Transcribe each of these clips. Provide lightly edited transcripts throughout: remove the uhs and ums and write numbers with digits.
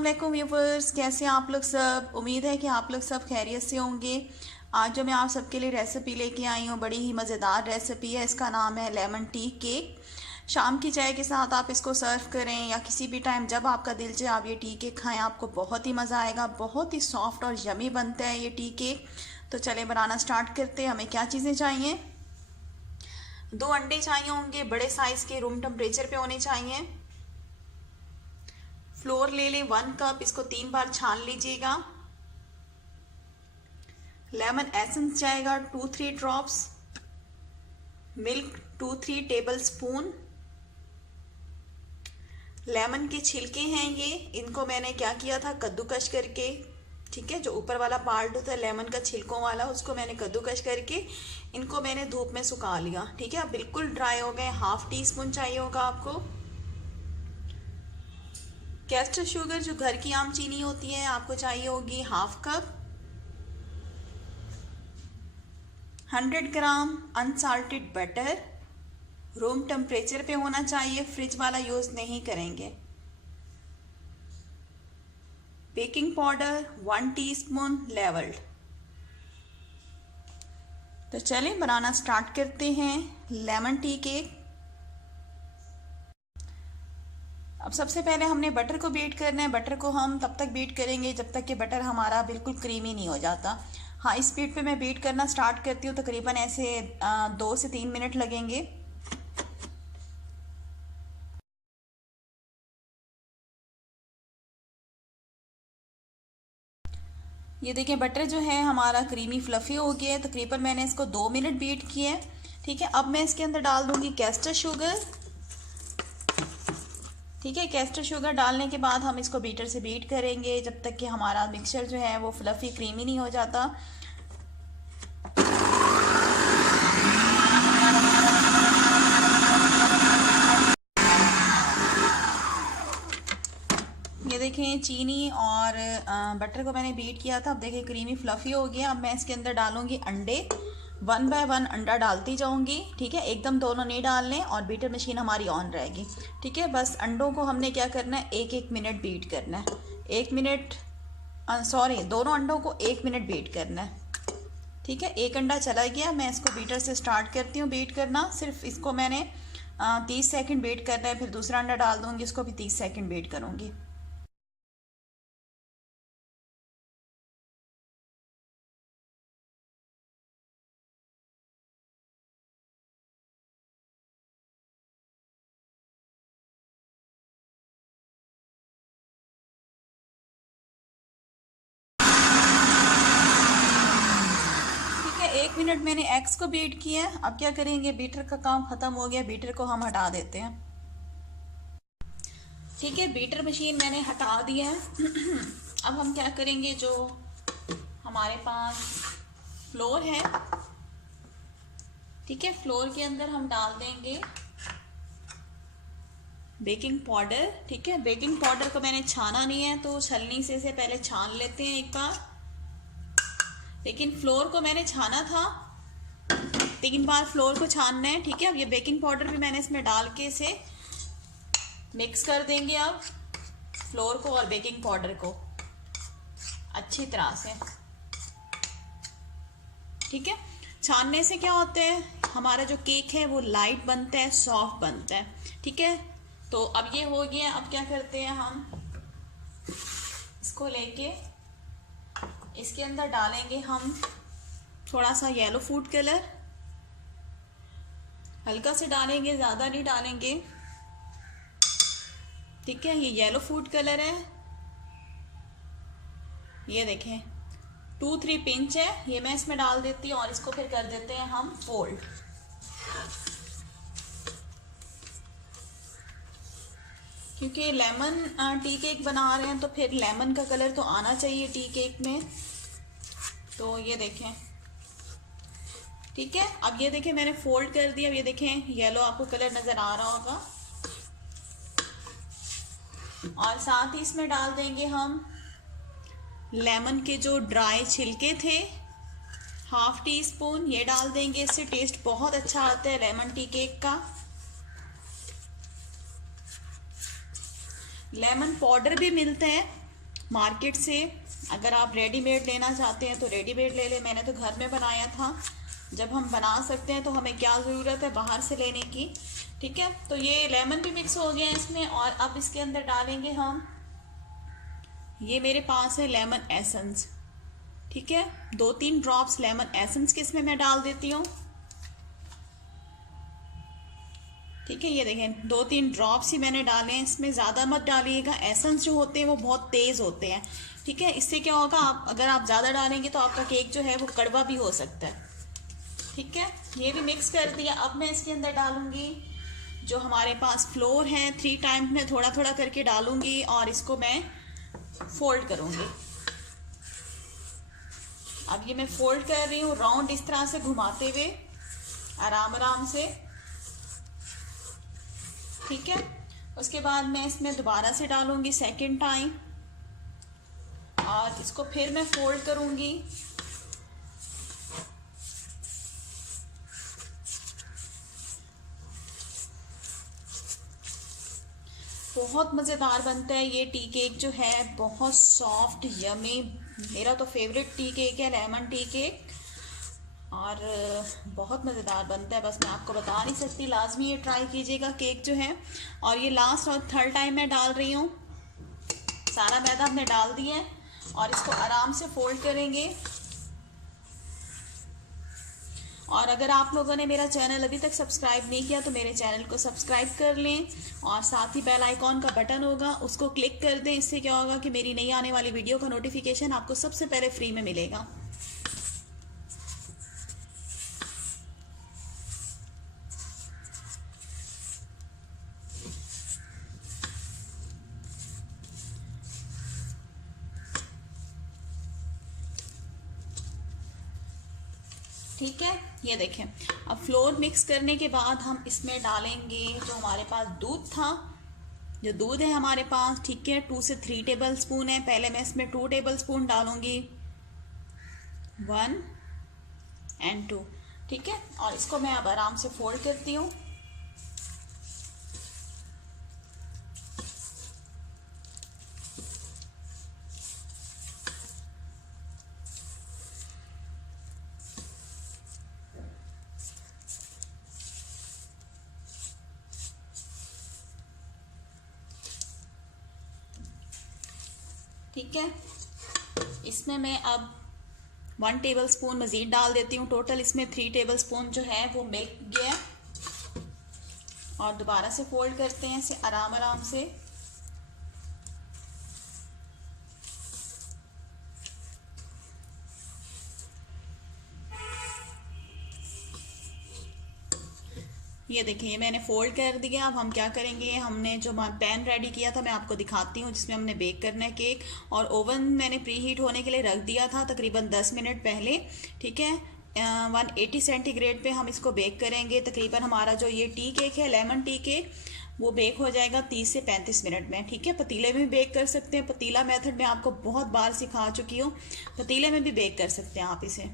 अस्सलाम वालेकुम व्यूवर्स, कैसे हैं आप लोग सब। उम्मीद है कि आप लोग सब खैरियत से होंगे। आज जो मैं आप सबके लिए रेसिपी लेके आई हूँ, बड़ी ही मज़ेदार रेसिपी है। इसका नाम है लेमन टी केक। शाम की चाय के साथ आप इसको सर्व करें या किसी भी टाइम जब आपका दिल चाहे आप ये टी केक खाएं, आपको बहुत ही मज़ा आएगा। बहुत ही सॉफ्ट और यमी बनता है ये टी केक। तो चले बनाना स्टार्ट करते हैं। हमें क्या चीज़ें चाहिए। 2 अंडे चाहिए होंगे, बड़े साइज़ के, रूम टेम्परेचर पे होने चाहिए। फ्लोर ले लें 1 कप, इसको 3 बार छान लीजिएगा। लेमन एसेंस जाएगा 2-3 drops. Milk 2-3 table spoon. Lemon के छिलके हैं ये, इनको मैंने क्या किया था, कद्दूकश करके, ठीक है। जो ऊपर वाला पार्ट होता है लेमन का छिलकों वाला, उसको मैंने कद्दूकश करके इनको मैंने धूप में सुखा लिया, ठीक है। अब बिल्कुल ड्राई हो गए। 1/2 टीस्पून चाहिए होगा आपको। कैस्टर शुगर जो घर की आम चीनी होती है, आपको चाहिए होगी 1/2 cup. 100 gram unsalted butter, room temperature पे होना चाहिए, फ्रिज वाला यूज़ नहीं करेंगे। Baking powder 1 teaspoon levelled. तो चलें बनाना स्टार्ट करते हैं लेमन टी केक। अब सबसे पहले हमने बटर को बीट करना है। बटर को हम तब तक बीट करेंगे जब तक कि बटर हमारा बिल्कुल क्रीमी नहीं हो जाता। हाई स्पीड पे मैं बीट करना स्टार्ट करती हूँ, तकरीबन ऐसे 2 से 3 मिनट लगेंगे। ये देखिए बटर जो है हमारा क्रीमी फ्लफी हो गया है। तकरीबन मैंने इसको 2 मिनट बीट किया है, ठीक है। अब मैं इसके अंदर डाल दूंगी कैस्टर शुगर, ठीक है। कैस्टर शुगर डालने के बाद हम इसको बीटर से बीट करेंगे जब तक कि हमारा मिक्सचर जो है वो फ्लफी क्रीमी नहीं हो जाता। ये देखें चीनी और बटर को मैंने बीट किया था। अब देखें क्रीमी फ्लफी हो गया। अब मैं इसके अंदर डालूंगी अंडे। 1 बाय 1 अंडा डालती जाऊंगी, ठीक है। एकदम दोनों नहीं डालने और बीटर मशीन हमारी ऑन रहेगी, ठीक है। बस अंडों को हमने क्या करना है, 1-1 मिनट बीट करना है। 1 मिनट, सॉरी, दोनों अंडों को 1 मिनट बीट करना है, ठीक है। एक अंडा चला गया, मैं इसको बीटर से स्टार्ट करती हूँ बीट करना। सिर्फ इसको मैंने 30 सेकेंड बीट करना है। फिर दूसरा अंडा डाल दूँगी, इसको भी 30 सेकेंड बीट करूँगी। ठीक है, 1 मिनट मैंने एग्स को बीट किया है। अब क्या करेंगे, बीटर का काम ख़त्म हो गया, बीटर को हम हटा देते हैं, ठीक है। बीटर मशीन मैंने हटा दिया है। अब हम क्या करेंगे, जो हमारे पास फ्लोर है, ठीक है, फ्लोर के अंदर हम डाल देंगे बेकिंग पाउडर, ठीक है। बेकिंग पाउडर को मैंने छाना नहीं है, तो छलनी से पहले छान लेते हैं एक बार। लेकिन फ्लोर को मैंने छाना था, 3 बार फ्लोर को छानना है, ठीक है। अब ये बेकिंग पाउडर भी मैंने इसमें डाल के इसे मिक्स कर देंगे। अब फ्लोर को और बेकिंग पाउडर को अच्छी तरह से, ठीक है। छानने से क्या होता है, हमारा जो केक है वो लाइट बनता है, सॉफ्ट बनता है, ठीक है। तो अब ये हो गया। अब क्या करते हैं, हम इसको लेके इसके अंदर डालेंगे हम थोड़ा सा येलो फूड कलर, हल्का से डालेंगे, ज़्यादा नहीं डालेंगे, ठीक है। ये येलो फूड कलर है, ये देखें 2-3 पिंच है, ये मैं इसमें डाल देती हूँ और इसको फिर कर देते हैं हम फोल्ड। क्योंकि लेमन टी केक बना रहे हैं तो फिर लेमन का कलर तो आना चाहिए टी केक में। तो ये देखें, ठीक है। अब ये देखें मैंने फोल्ड कर दिया। अब ये देखें येलो आपको कलर नज़र आ रहा होगा। और साथ ही इसमें डाल देंगे हम लेमन के जो ड्राई छिलके थे, 1/2 टीस्पून, ये डाल देंगे। इससे टेस्ट बहुत अच्छा आता है लेमन टी केक का। लेमन पाउडर भी मिलता है, मार्केट से। अगर आप रेडीमेड लेना चाहते हैं तो रेडीमेड ले लें, मैंने तो घर में बनाया था। जब हम बना सकते हैं तो हमें क्या ज़रूरत है बाहर से लेने की। ठीक है, तो ये लेमन भी मिक्स हो गया है इसमें। और अब इसके अंदर डालेंगे हम, ये मेरे पास है लेमन एसेंस। ठीक है, 2-3 ड्रॉप्स लेमन एसेंस के इसमें मैं डाल देती हूँ। ठीक है, ये देखें 2-3 ड्रॉप्स ही मैंने डाले हैं इसमें, ज़्यादा मत डालिएगा। एसेंस जो होते हैं वो बहुत तेज़ होते हैं। ठीक है, इससे क्या होगा, आप अगर आप ज़्यादा डालेंगे तो आपका केक जो है वो कड़वा भी हो सकता है। ठीक है, ये भी मिक्स कर दिया। अब मैं इसके अंदर डालूंगी जो हमारे पास फ्लोर है, 3 टाइम्स में थोड़ा थोड़ा करके डालूंगी और इसको मैं फोल्ड करूंगी। अब ये मैं फोल्ड कर रही हूँ राउंड, इस तरह से घुमाते हुए आराम आराम से। ठीक है, उसके बाद मैं इसमें दोबारा से डालूंगी सेकंड टाइम और इसको फिर मैं फोल्ड करूंगी। बहुत मज़ेदार बनता है ये टी केक जो है, बहुत सॉफ्ट यमी। मेरा तो फेवरेट टी केक है लेमन टी केक, और बहुत मज़ेदार बनता है। बस मैं आपको बता नहीं सकती, लाजमी ये ट्राई कीजिएगा केक जो है। और ये लास्ट और थर्ड टाइम मैं डाल रही हूँ। सारा मैदा हमने डाल दिया है और इसको आराम से फोल्ड करेंगे। और अगर आप लोगों ने मेरा चैनल अभी तक सब्सक्राइब नहीं किया तो मेरे चैनल को सब्सक्राइब कर लें और साथ ही बेल आइकॉन का बटन होगा उसको क्लिक कर दें। इससे क्या होगा कि मेरी नई आने वाली वीडियो का नोटिफिकेशन आपको सबसे पहले फ्री में मिलेगा। ठीक है, ये देखें। अब फ्लोर मिक्स करने के बाद हम इसमें डालेंगे जो हमारे पास दूध था, जो दूध है हमारे पास। ठीक है, 2 से 3 टेबल स्पून है। पहले मैं इसमें 2 टेबल स्पून डालूंगी, 1 और 2। ठीक है, और इसको मैं अब आराम से फोल्ड करती हूँ। ठीक है, इसमें मैं अब 1 टेबल स्पून मज़ीद डाल देती हूँ। टोटल इसमें 3 टेबल स्पून जो है वो मिल्क गया। और दोबारा से फोल्ड करते हैं इसे आराम आराम से। ये देखिए, ये मैंने फोल्ड कर दिया। अब हम क्या करेंगे, हमने जो पैन रेडी किया था मैं आपको दिखाती हूँ जिसमें हमने बेक करना है केक। और ओवन मैंने प्री हीट होने के लिए रख दिया था तकरीबन 10 मिनट पहले। ठीक है, 180 सेंटीग्रेड पे हम इसको बेक करेंगे। तकरीबन हमारा जो ये टी केक है लेमन टी केक वो बेक हो जाएगा 30 से 35 मिनट में। ठीक है, पतीले में भी बेक कर सकते हैं। पतीला मेथड मैं आपको बहुत बार सिखा चुकी हूँ, पतीले में भी बेक कर सकते हैं आप इसे।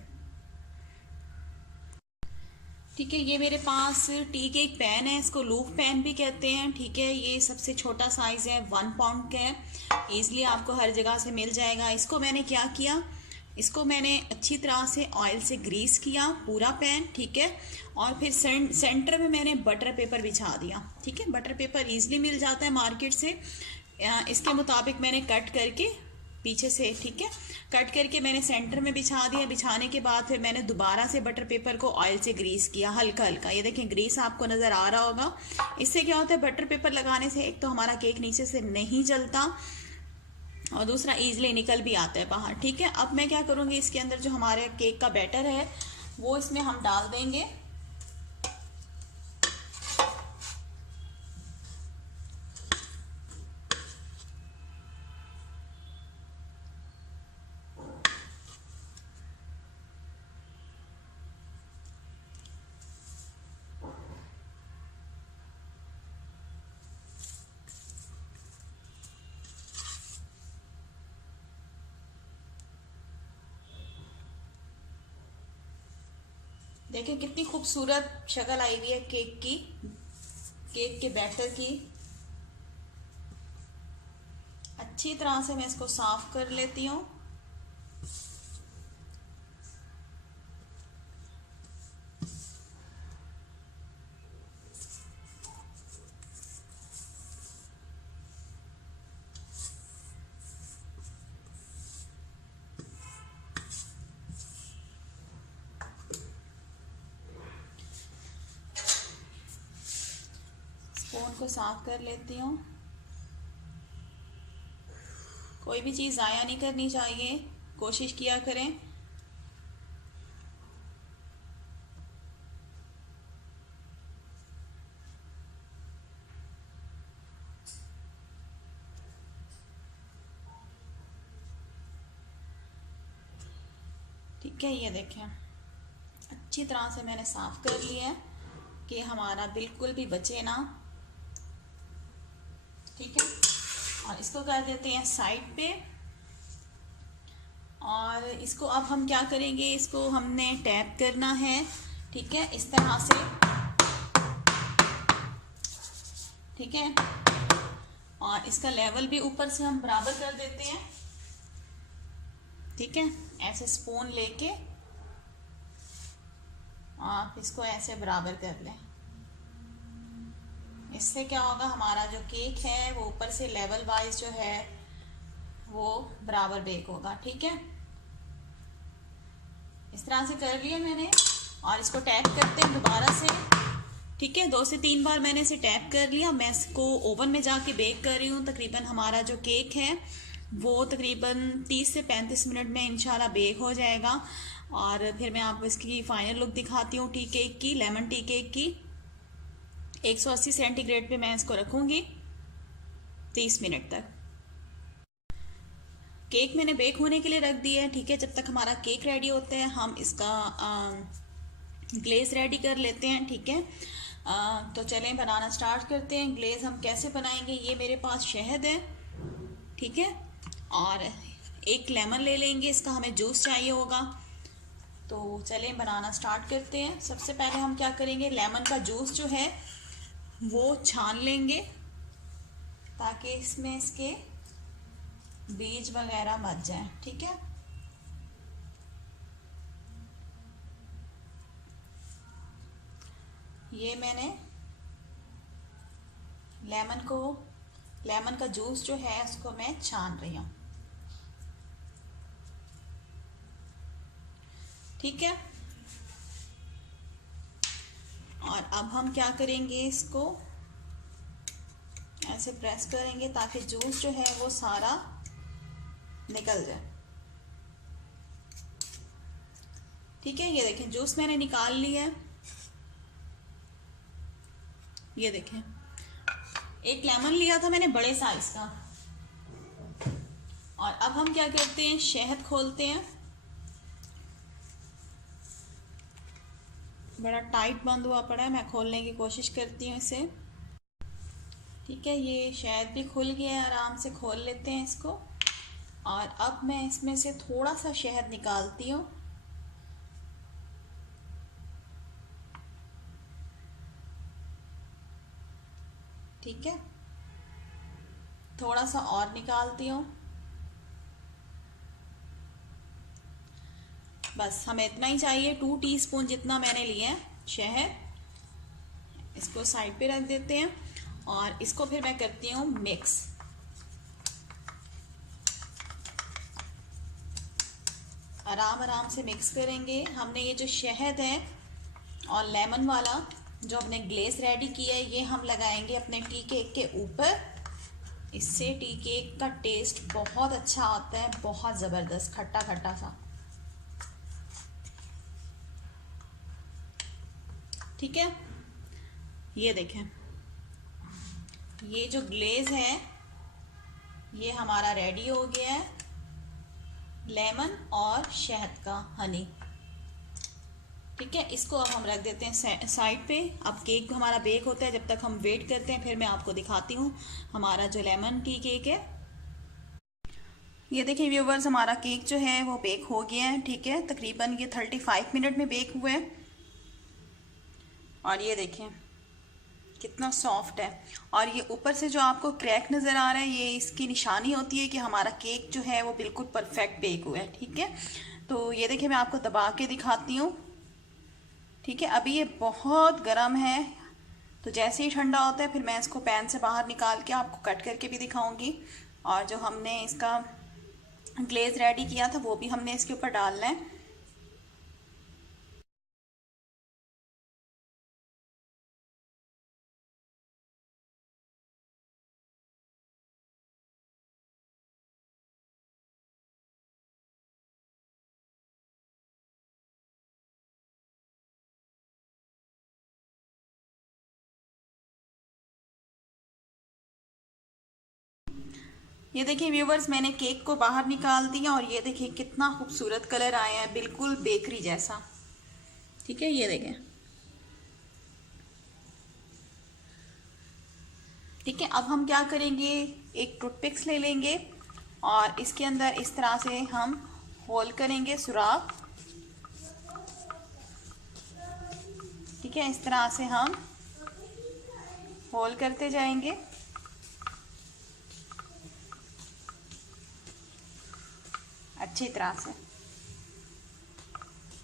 ठीक है, ये मेरे पास टी केक पैन है, इसको लूफ पैन भी कहते हैं। ठीक है, ये सबसे छोटा साइज़ है, 1 पाउंड का है। ईज़िली आपको हर जगह से मिल जाएगा। इसको मैंने क्या किया, इसको मैंने अच्छी तरह से ऑयल से ग्रीस किया पूरा पैन। ठीक है, और फिर सेंटर में मैंने बटर पेपर बिछा दिया। ठीक है, बटर पेपर ईज़िली मिल जाता है मार्केट से। इसके मुताबिक मैंने कट करके पीछे से, ठीक है, कट करके मैंने सेंटर में बिछा दिया। बिछाने के बाद फिर मैंने दोबारा से बटर पेपर को ऑयल से ग्रीस किया हल्का हल्का। ये देखें ग्रीस आपको नज़र आ रहा होगा। इससे क्या होता है, बटर पेपर लगाने से एक तो हमारा केक नीचे से नहीं जलता और दूसरा ईजिली निकल भी आता है बाहर। ठीक है, अब मैं क्या करूँगी, इसके अंदर जो हमारे केक का बैटर है वो इसमें हम डाल देंगे। देखिए कितनी खूबसूरत शक्ल आई हुई है केक की, केक के बैटर की। अच्छी तरह से मैं इसको साफ कर लेती हूँ। स्पून को साफ कर लेती हूँ। कोई भी चीज़ ज़ाया नहीं करनी चाहिए, कोशिश किया करें। ठीक है, ये देखें अच्छी तरह से मैंने साफ कर लिया है कि हमारा बिल्कुल भी बचे ना। ठीक है, और इसको कर देते हैं साइड पे। और इसको अब हम क्या करेंगे, इसको हमने टैप करना है। ठीक है, इस तरह से। ठीक है, और इसका लेवल भी ऊपर से हम बराबर कर देते हैं। ठीक है, ऐसे स्पून लेके आप इसको ऐसे बराबर कर लें। इससे क्या होगा, हमारा जो केक है वो ऊपर से लेवल वाइज जो है वो बराबर बेक होगा। ठीक है, इस तरह से कर लिया मैंने। और इसको टैप करते हैं दोबारा से। ठीक है, 2 से 3 बार मैंने इसे टैप कर लिया। मैं इसको ओवन में जाके बेक कर रही हूँ। तकरीबन हमारा जो केक है वो तकरीबन 30 से 35 मिनट में इंशाल्लाह बेक हो जाएगा। और फिर मैं आपको इसकी फाइनल लुक दिखाती हूँ टी केक की, लेमन टी केक की। 180 सेंटीग्रेड पे मैं इसको रखूँगी 30 मिनट तक। केक मैंने बेक होने के लिए रख दिया है। ठीक है, जब तक हमारा केक रेडी होता है हम इसका ग्लेज रेडी कर लेते हैं। ठीक है, तो चलें बनाना स्टार्ट करते हैं। ग्लेज हम कैसे बनाएंगे, ये मेरे पास शहद है। ठीक है, और एक लेमन ले लेंगे, इसका हमें जूस चाहिए होगा। तो चलें बनाना स्टार्ट करते हैं। सबसे पहले हम क्या करेंगे, लेमन का जूस जो है वो छान लेंगे ताकि इसमें इसके बीज वगैरह मच जाए। ठीक है, ये मैंने लेमन का जूस जो है उसको मैं छान रही हूँ। ठीक है, और अब हम क्या करेंगे, इसको ऐसे प्रेस करेंगे ताकि जूस जो है वो सारा निकल जाए। ठीक है, ये देखें जूस मैंने निकाल लिया है। ये देखें, एक लेमन लिया था मैंने बड़े साइज का। और अब हम क्या करते हैं, शहद खोलते हैं। बड़ा टाइट बंद हुआ पड़ा है, मैं खोलने की कोशिश करती हूँ इसे। ठीक है, ये शहद भी खुल गया है, आराम से खोल लेते हैं इसको। और अब मैं इसमें से थोड़ा सा शहद निकालती हूँ। ठीक है, थोड़ा सा और निकालती हूँ। बस हमें इतना ही चाहिए, 2 टीस्पून जितना मैंने लिया है शहद। इसको साइड पे रख देते हैं और इसको फिर मैं करती हूँ मिक्स। आराम आराम से मिक्स करेंगे। हमने ये जो शहद है और लेमन वाला जो हमने ग्लेस रेडी किया है ये हम लगाएंगे अपने टी केक के ऊपर। इससे टी केक का टेस्ट बहुत अच्छा आता है, बहुत ज़बरदस्त खट्टा खट्टा सा। ठीक है, ये देखें, ये जो ग्लेज है ये हमारा रेडी हो गया है, लेमन और शहद का हनी। ठीक है, इसको अब हम रख देते हैं साइड पे। अब केक हमारा बेक होता है, जब तक हम वेट करते हैं फिर मैं आपको दिखाती हूँ हमारा जो लेमन टी केक है। ये देखिए व्यूवर्स, हमारा केक जो है वो बेक हो गया है। ठीक है, तकरीबन ये 35 मिनट में बेक हुए हैं। और ये देखें कितना सॉफ्ट है। और ये ऊपर से जो आपको क्रैक नज़र आ रहा है, ये इसकी निशानी होती है कि हमारा केक जो है वो बिल्कुल परफेक्ट बेक हुआ है। ठीक है, तो ये देखिए मैं आपको दबा के दिखाती हूँ। ठीक है, अभी ये बहुत गर्म है, तो जैसे ही ठंडा होता है फिर मैं इसको पैन से बाहर निकाल के आपको कट करके भी दिखाऊंगी। और जो हमने इसका ग्लेज रेडी किया था वो भी हमने इसके ऊपर डालना है। ये देखिए व्यूवर्स, मैंने केक को बाहर निकाल दिया और ये देखिए कितना खूबसूरत कलर आया है, बिल्कुल बेकरी जैसा। ठीक है, ये देखें। ठीक है, अब हम क्या करेंगे, एक टूथपिक्स ले लेंगे और इसके अंदर इस तरह से हम होल करेंगे, सुराख। ठीक है, इस तरह से हम होल करते जाएंगे। अच्छी तरह से,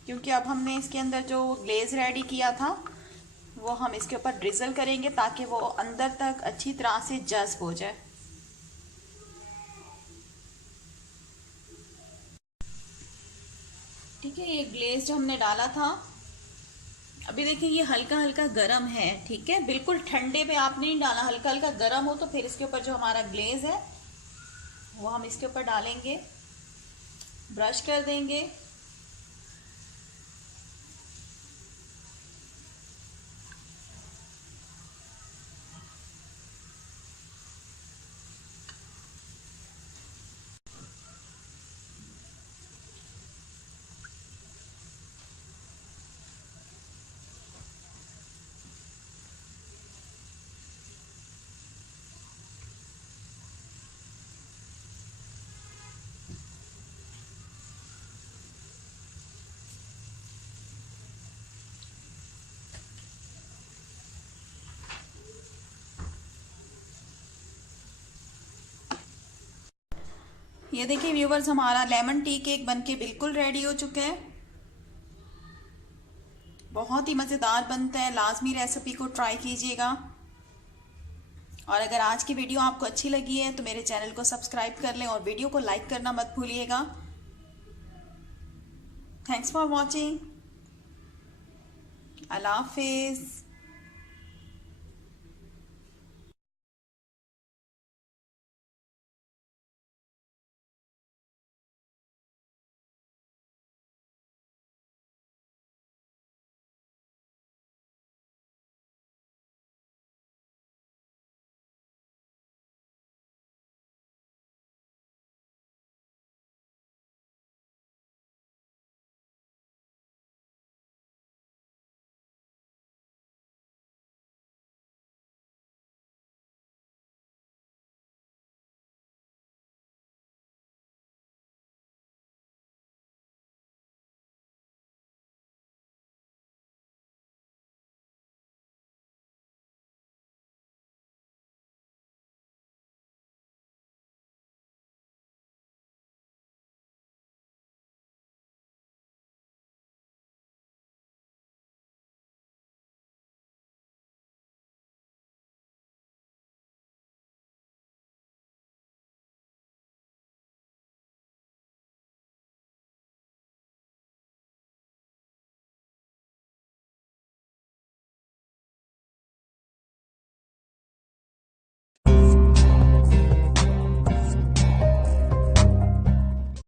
क्योंकि अब हमने इसके अंदर जो ग्लेज रेडी किया था वो हम इसके ऊपर ड्रिजल करेंगे ताकि वो अंदर तक अच्छी तरह से जज्ब हो जाए। ठीक है, ये ग्लेज जो हमने डाला था, अभी देखिए ये हल्का हल्का गरम है। ठीक है, बिल्कुल ठंडे पे आपने नहीं डाला, हल्का हल्का गरम हो तो फिर इसके ऊपर जो हमारा ग्लेज है वो हम इसके ऊपर डालेंगे, ब्रश कर देंगे। ये देखिए व्यूवर्स, हमारा लेमन टी केक बनके बिल्कुल रेडी हो चुका है। बहुत ही मज़ेदार बनता है, लाजमी रेसिपी को ट्राई कीजिएगा। और अगर आज की वीडियो आपको अच्छी लगी है तो मेरे चैनल को सब्सक्राइब कर लें और वीडियो को लाइक करना मत भूलिएगा। Thanks for watching. अल्लाह हाफिज़।